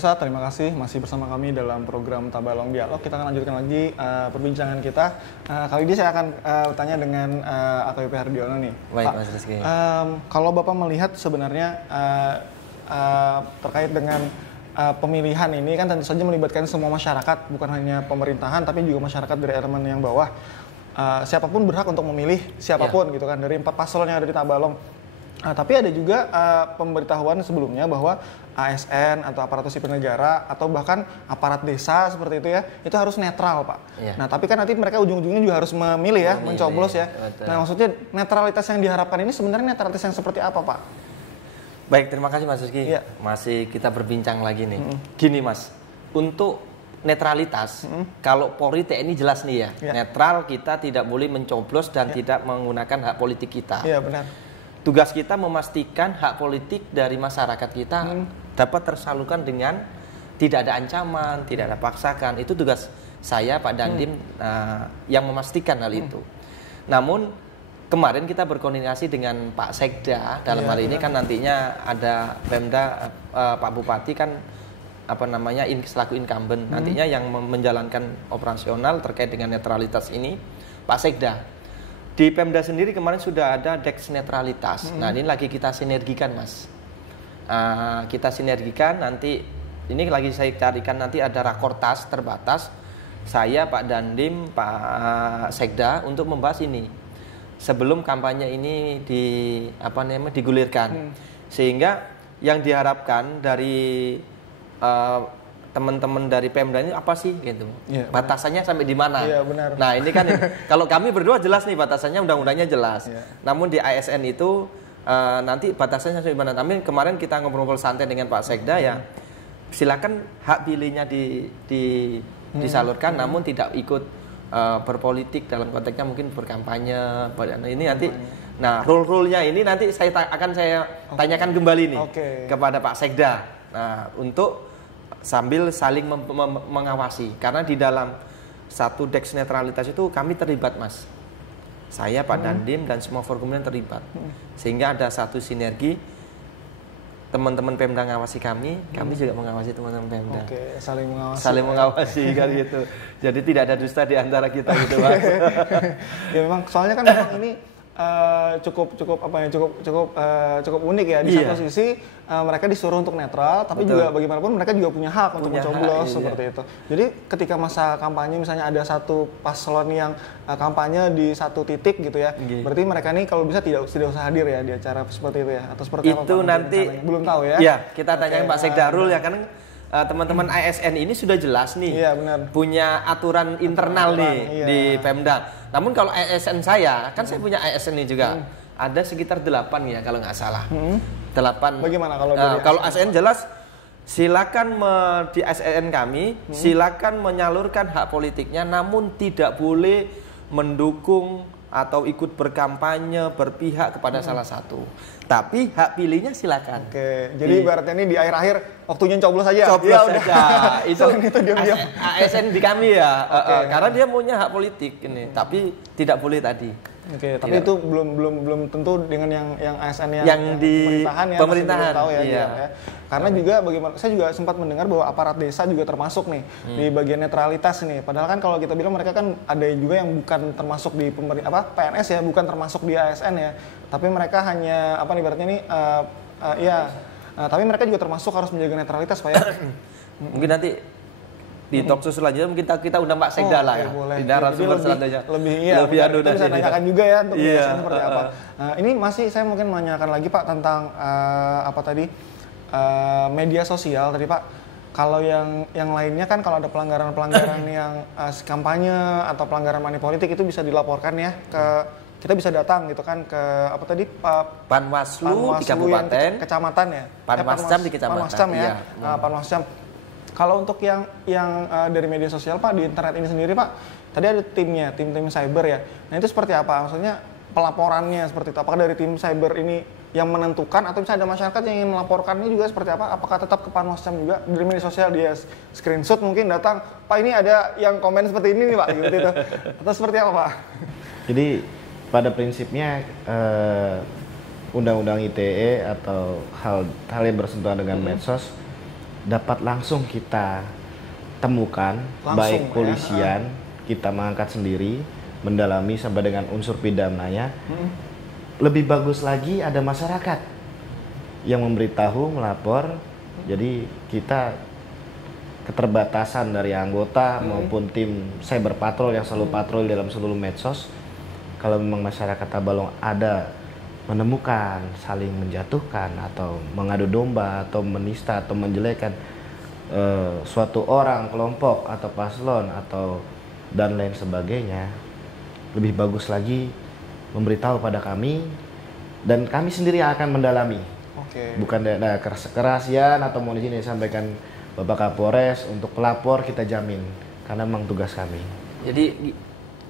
pemirsa, terima kasih masih bersama kami dalam program Tabalong Dialog. Kita akan lanjutkan lagi perbincangan kita. Kali ini saya akan bertanya dengan AKBP Hardiono nih. Baik, Pak, Mas Rizky. kalau Bapak melihat sebenarnya terkait dengan pemilihan ini kan tentu saja melibatkan semua masyarakat, bukan hanya pemerintahan tapi juga masyarakat dari elemen yang bawah. Siapapun berhak untuk memilih siapapun gitu kan, dari 4 paslon yang ada di Tabalong. Tapi ada juga pemberitahuan sebelumnya bahwa ASN atau aparatur sipil negara atau bahkan aparat desa seperti itu ya, itu harus netral, Pak. Iya. Nah, tapi kan nanti mereka ujung-ujungnya juga harus memilih ya, mencoblos ya. Betul. Nah, maksudnya netralitas yang diharapkan ini sebenarnya netralitas yang seperti apa, Pak? Baik, terima kasih Mas Rizky. Iya. Masih kita berbincang lagi nih. Gini Mas, untuk netralitas, kalau Polri TNI jelas nih ya, Iya. netral, kita tidak boleh mencoblos dan tidak menggunakan hak politik kita. Iya, benar. Tugas kita memastikan hak politik dari masyarakat kita dapat tersalurkan dengan tidak ada ancaman, tidak ada paksakan. Itu tugas saya, Pak Dandim, yang memastikan hal itu. Namun kemarin kita berkoordinasi dengan Pak Sekda dalam hal ini kan nantinya ada Pemda, Pak Bupati kan selaku incumbent nantinya yang menjalankan operasional terkait dengan netralitas ini Pak Sekda. Di Pemda sendiri kemarin sudah ada Dex netralitas. Nah, ini lagi kita sinergikan, Mas. Kita sinergikan nanti, ini lagi saya carikan nanti ada rakortas terbatas. Saya, Pak Dandim, Pak Sekda untuk membahas ini sebelum kampanye ini digulirkan. Sehingga yang diharapkan dari teman-teman dari Pemda ini apa sih gitu. Iya, batasannya sampai di mana? Iya, benar. Nah, ini kan kalau kami berdua jelas nih batasannya, undang-undangnya jelas. Iya. Namun di ASN itu nanti batasannya sampai mana? Tapi kemarin kita ngobrol-ngobrol santai dengan Pak Sekda ya. Silakan hak pilihnya disalurkan namun tidak ikut berpolitik dalam konteksnya mungkin berkampanye. Ini nanti nah, rule-rule-nya ini nanti akan saya tanyakan kembali nih kepada Pak Sekda. Nah, untuk sambil saling mengawasi karena di dalam satu Dex netralitas itu kami terlibat, Mas. Saya, Pak Dandim dan semua forkumnya terlibat. Sehingga ada satu sinergi, teman-teman Pemda mengawasi kami juga mengawasi teman-teman Pemda. Oke, saling mengawasi. Saling mengawasi kan gitu. Jadi tidak ada dusta di antara kita gitu, Mas. Ya memang soalnya kan memang ini cukup unik ya. Di satu sisi mereka disuruh untuk netral, tapi juga bagaimanapun mereka juga punya hak untuk mencoblos seperti itu. Jadi ketika masa kampanye misalnya ada satu paslon yang kampanye di satu titik gitu ya, berarti mereka ini kalau bisa tidak usah hadir ya di acara seperti itu ya, atau seperti apa? Itu nanti belum tahu ya. Iya, kita tanyain Pak Sekdarul ya, kan teman-teman ASN ini sudah jelas nih, punya aturan internal nih di Pemda. Namun kalau ASN saya, kan saya punya ASN ini juga, ada sekitar 8 ya kalau nggak salah. 8. Bagaimana kalau kalau ASN jelas, silakan di ASN kami, silakan menyalurkan hak politiknya, namun tidak boleh mendukung atau ikut berkampanye, berpihak kepada salah satu. Tapi hak pilihnya silakan. Oke, jadi ibaratnya ini di akhir-akhir waktunya coblos saja. Coblos saja. Itu diam-diam. ASN di kami ya. Karena dia punya hak politik ini, tapi tidak boleh tadi. Oke, tapi itu belum tentu dengan yang ASN yang di pemerintahan tahu ya, ya. Karena juga bagaimana saya juga sempat mendengar bahwa aparat desa juga termasuk nih di bagian netralitas nih. Padahal kan kalau kita bilang mereka kan ada juga yang bukan termasuk di PNS ya, bukan termasuk di ASN ya. Tapi mereka hanya ibaratnya nih tapi mereka juga termasuk harus menjaga netralitas, Pak ya. Mungkin nanti di talk show selanjutnya mungkin kita undang Pak Sekda lah ya. Di narasumber selanjutnya. Lebih kita bisa tanyakan juga ya untuk seperti apa. Ini masih saya mungkin menanyakan lagi Pak tentang media sosial tadi Pak. Kalau yang lainnya kan kalau ada pelanggaran-pelanggaran yang kampanye atau pelanggaran money politik itu bisa dilaporkan ya kita bisa datang gitu kan ke Panwaslu di kabupaten, kecamatan ya. Panwascam di kecamatan. Panwascam ya. Panwascam. Kalau untuk yang dari media sosial Pak, di internet ini sendiri Pak, tadi ada tim cyber ya. Nah itu seperti apa? Maksudnya pelaporannya seperti itu. Apakah dari tim cyber ini yang menentukan atau bisa ada masyarakat yang ingin melaporkannya juga seperti apa? Apakah tetap ke Panwascam juga dari media sosial dia screenshot mungkin datang, Pak ini ada yang komen seperti ini nih Pak, gitu. Atau seperti apa Pak? Jadi pada prinsipnya Undang-Undang ITE atau hal yang bersentuhan dengan medsos dapat langsung kita temukan, Langsung, baik ya. polisian, kita mengangkat sendiri, mendalami sampai dengan unsur pidananya. Lebih bagus lagi ada masyarakat yang memberitahu, melapor. Jadi kita keterbatasan dari anggota maupun tim cyber patrol yang selalu patroli dalam seluruh medsos. Kalau memang masyarakat Tabalong ada menemukan saling menjatuhkan atau mengadu domba atau menista atau menjelekan suatu orang, kelompok atau paslon atau dan lain sebagainya, lebih bagus lagi memberitahu pada kami dan kami sendiri yang akan mendalami. Oke. Bukan ada kerahasiaan atau mohon izin disampaikan Bapak Kapolres, untuk pelapor kita jamin karena memang tugas kami. Jadi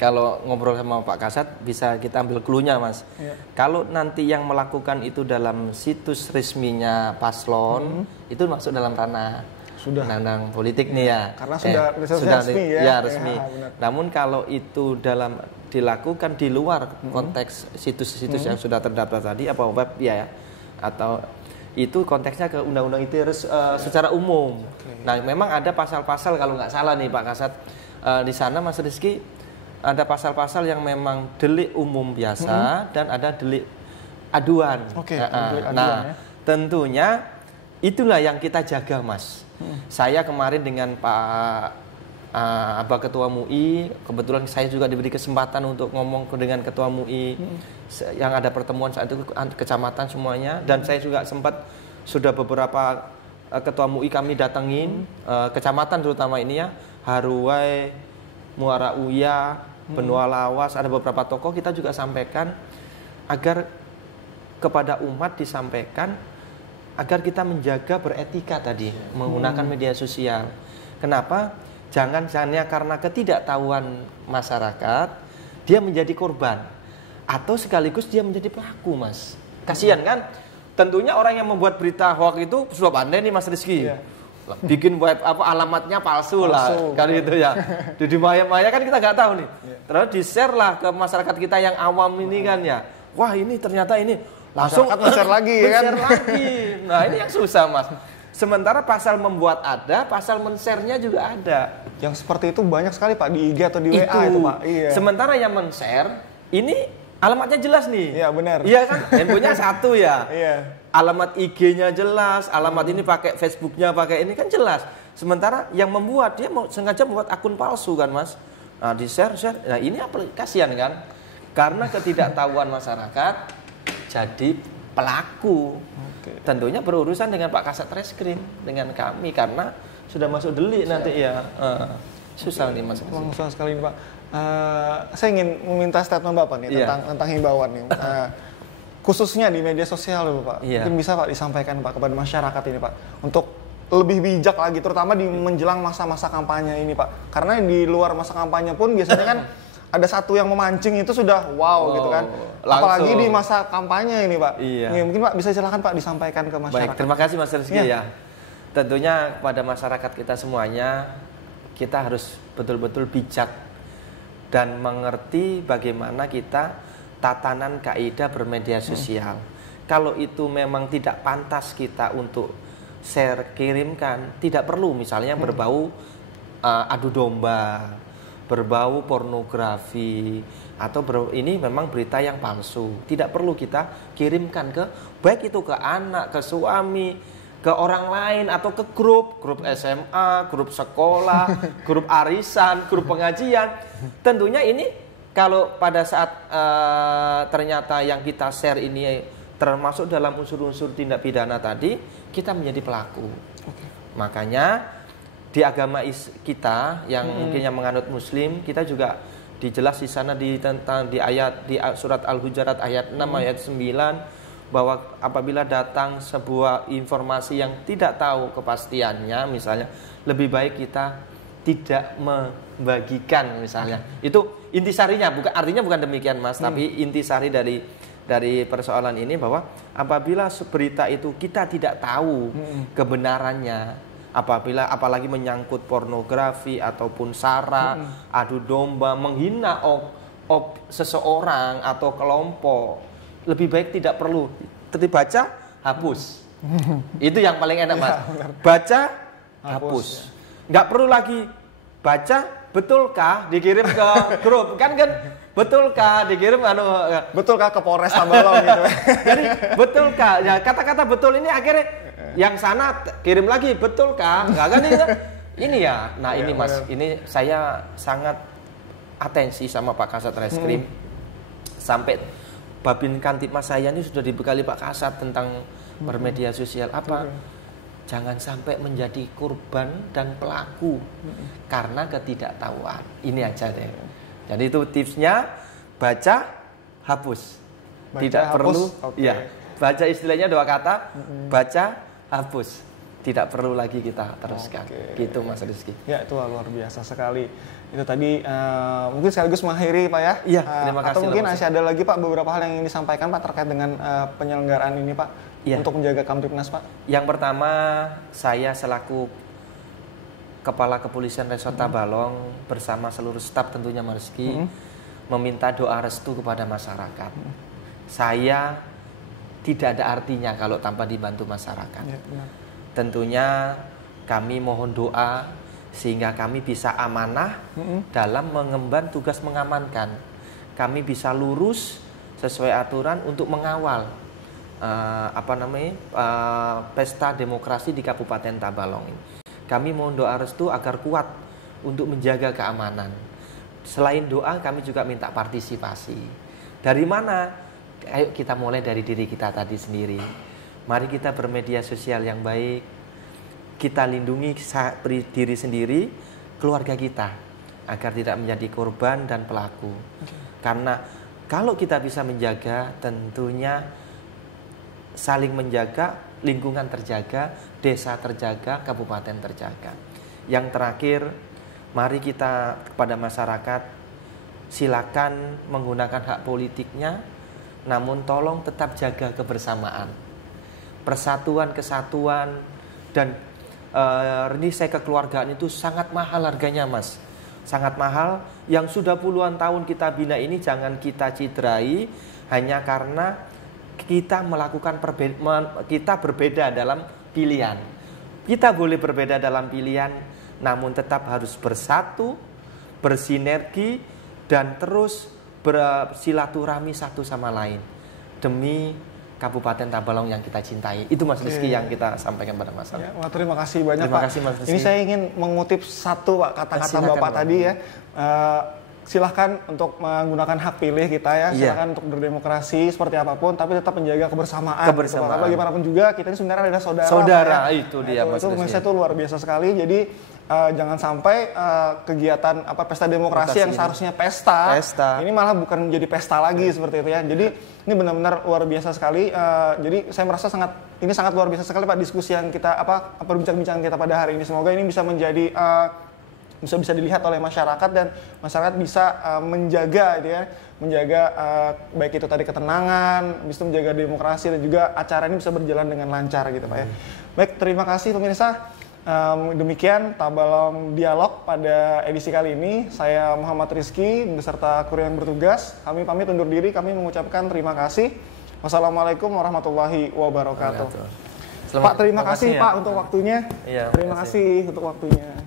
kalau ngobrol sama Pak Kasat bisa kita ambil clue-nya, Mas. Iya. Kalau nanti yang melakukan itu dalam situs resminya paslon, itu masuk dalam ranah Sudah. undang politik nih ya. Karena sudah resmi ya. Ya, resmi. Ya, benar. Namun kalau itu dilakukan di luar konteks situs-situs yang sudah terdaftar tadi, apa web ya, atau itu konteksnya ke undang-undang ITE secara umum. Nah, memang ada pasal-pasal kalau nggak salah nih Pak Kasat, di sana Mas Rizky ada pasal-pasal yang memang delik umum biasa dan ada delik aduan. Oke, delik aduan, Nah, ya. tentunya itulah yang kita jaga, Mas. Saya kemarin dengan Pak Abah Ketua MUI, kebetulan saya juga diberi kesempatan untuk ngomong dengan Ketua MUI yang ada pertemuan saat itu kecamatan semuanya, dan saya juga sempat sudah beberapa Ketua MUI kami datengin kecamatan terutama ini ya, Haruai, Muara Uya, Benua Lawas, ada beberapa tokoh kita juga sampaikan agar kepada umat disampaikan agar kita menjaga beretika tadi menggunakan media sosial. Kenapa? Jangan hanya karena ketidaktahuan masyarakat dia menjadi korban atau sekaligus dia menjadi pelaku, Mas. Kasihan kan? Tentunya orang yang membuat berita hoax itu sudah pandai nih, Mas Rizky. Iya. Bikin web alamatnya palsu lah kan itu ya. Di maya-maya kan kita nggak tahu nih. Terus di-share lah ke masyarakat kita yang awam ini kan ya. Wah, ini ternyata ini langsung Masyarakat nge-share lagi ya kan? men-share lagi. Nah, ini yang susah, Mas. Sementara pasal membuat ada, pasal men-share-nya juga ada. Yang seperti itu banyak sekali Pak di IG atau di WA itu Pak. Iya. Sementara yang men-share ini alamatnya jelas nih. Iya, benar. Iya kan? Handphonenya satu ya. Iya. Alamat IG-nya jelas, alamat ini pakai Facebook-nya pakai ini kan jelas. Sementara yang membuat dia sengaja membuat akun palsu kan, Mas. Nah, di-share. Nah, ini kasihan kan? Karena ketidaktahuan masyarakat jadi pelaku. Tentunya berurusan dengan Pak Kasat Reskrim, dengan kami karena sudah masuk delik nanti ya. Susah nih, Mas. Memang susah sekali nih, Pak. Saya ingin meminta statement Bapak nih tentang himbauan nih. Khususnya di media sosial loh, Pak. Iya. Mungkin bisa Pak disampaikan Pak kepada masyarakat ini, Pak, untuk lebih bijak lagi terutama di menjelang masa-masa kampanye ini, Pak. Karena di luar masa kampanye pun biasanya kan ada satu yang memancing itu sudah wow gitu kan. langsung. Apalagi di masa kampanye ini, Pak. Iya. Nih, mungkin Pak bisa silakan Pak disampaikan ke masyarakat. Baik, terima kasih Mas Rizky Iya. ya. Tentunya pada masyarakat kita semuanya kita harus betul-betul bijak dan mengerti bagaimana kita tatanan kaidah bermedia sosial. Kalau itu memang tidak pantas kita untuk share, kirimkan, tidak perlu misalnya berbau adu domba, berbau pornografi atau ini memang berita yang palsu. Tidak perlu kita kirimkan ke baik itu ke anak, ke suami, ke orang lain atau ke grup SMA, grup sekolah, grup arisan, grup pengajian. Tentunya ini kalau pada saat ternyata yang kita share ini termasuk dalam unsur-unsur tindak pidana tadi, kita menjadi pelaku. Makanya di agama kita yang mungkin yang menganut Muslim, kita juga dijelas di sana tentang di surat Al-Hujurat ayat 6 ayat 9 bahwa apabila datang sebuah informasi yang tidak tahu kepastiannya, misalnya lebih baik kita tidak membagikan misalnya. Itu intisarinya, artinya bukan demikian, Mas, tapi intisari dari persoalan ini bahwa apabila berita itu kita tidak tahu kebenarannya, apalagi menyangkut pornografi ataupun sara, adu domba, menghina seseorang atau kelompok, lebih baik tidak perlu. Baca, hapus. Itu yang paling enak, Mas. Baca, hapus. Nggak perlu lagi baca betulkah dikirim ke grup kan betulkah dikirim betulkah ke Polres Tabalong gitu. Jadi betulkah ya kata-kata betul ini akhirnya yang sana kirim lagi betulkah nggak kan ini ya. Nah ini Mas, ini saya sangat atensi sama Pak Kasat Reskrim sampai Babin Kantipmas saya ini sudah dibekali Pak Kasat tentang bermedia sosial apa. Jangan sampai menjadi korban dan pelaku karena ketidaktahuan. Ini aja deh. Jadi itu tipsnya, baca, hapus. Tidak perlu, ya. Baca istilahnya 2 kata, baca, hapus. Tidak perlu lagi kita teruskan. Gitu Mas Rizky. Ya itu luar biasa sekali. Itu tadi mungkin sekaligus mengakhiri Pak ya. Iya, terima kasih. Atau mungkin masih ada lagi Pak beberapa hal yang ingin disampaikan Pak terkait dengan penyelenggaraan ini Pak. Ya. Untuk menjaga Kamtipnas Pak? Yang pertama, saya selaku Kepala Kepolisian Resort Tabalong bersama seluruh staf tentunya Mas Rizky meminta doa restu kepada masyarakat. Saya tidak ada artinya kalau tanpa dibantu masyarakat. Ya, tentunya kami mohon doa sehingga kami bisa amanah dalam mengemban tugas mengamankan. Kami bisa lurus sesuai aturan untuk mengawal pesta demokrasi di Kabupaten Tabalong ini. Kami mohon doa restu agar kuat untuk menjaga keamanan. Selain doa, kami juga minta partisipasi. Dari mana? Ayo kita mulai dari diri kita tadi sendiri. Mari kita bermedia sosial yang baik. Kita lindungi diri sendiri, keluarga kita, agar tidak menjadi korban dan pelaku. Karena kalau kita bisa menjaga, tentunya saling menjaga, lingkungan terjaga, desa terjaga, kabupaten terjaga. Yang terakhir, mari kita kepada masyarakat, silakan menggunakan hak politiknya, namun tolong tetap jaga kebersamaan. Persatuan, kesatuan, dan ini saya kekeluargaan itu sangat mahal harganya Mas. Sangat mahal, yang sudah puluhan tahun kita bina ini jangan kita cederai hanya karena kita melakukan kita berbeda dalam pilihan. Kita boleh berbeda dalam pilihan, namun tetap harus bersatu, bersinergi, dan terus bersilaturahmi satu sama lain demi Kabupaten Tabalong yang kita cintai. Itu Mas Rizky yang kita sampaikan pada masyarakat. Ya, terima kasih banyak terima Pak. Kasih, Mas Rizky. Ini saya ingin mengutip satu Pak kata-kata Bapak tadi ya. Silahkan untuk menggunakan hak pilih kita ya, silahkan untuk berdemokrasi seperti apapun, tapi tetap menjaga kebersamaan. Gitu, bagaimanapun juga kita ini sebenarnya adalah saudara. Saudara ya. itu dia Mas Rizky. Itu menurut saya itu luar biasa sekali. Jadi jangan sampai kegiatan pesta demokrasi yang seharusnya pesta ini malah bukan menjadi pesta lagi seperti itu ya. Jadi ini benar-benar luar biasa sekali. Jadi saya merasa ini sangat luar biasa sekali Pak diskusi yang kita perbincangan kita pada hari ini. Semoga ini bisa menjadi bisa dilihat oleh masyarakat dan masyarakat bisa menjaga gitu ya, baik itu tadi ketenangan, bisa menjaga demokrasi dan juga acara ini bisa berjalan dengan lancar gitu Pak ya. Baik, terima kasih pemirsa. Demikian Tabalong Dialog pada edisi kali ini. Saya Muhammad Rizky beserta kru yang bertugas. Kami pamit undur diri, kami mengucapkan terima kasih. Wassalamualaikum warahmatullahi wabarakatuh. Pak, terima kasih Pak untuk waktunya. Iya, terima kasih untuk waktunya.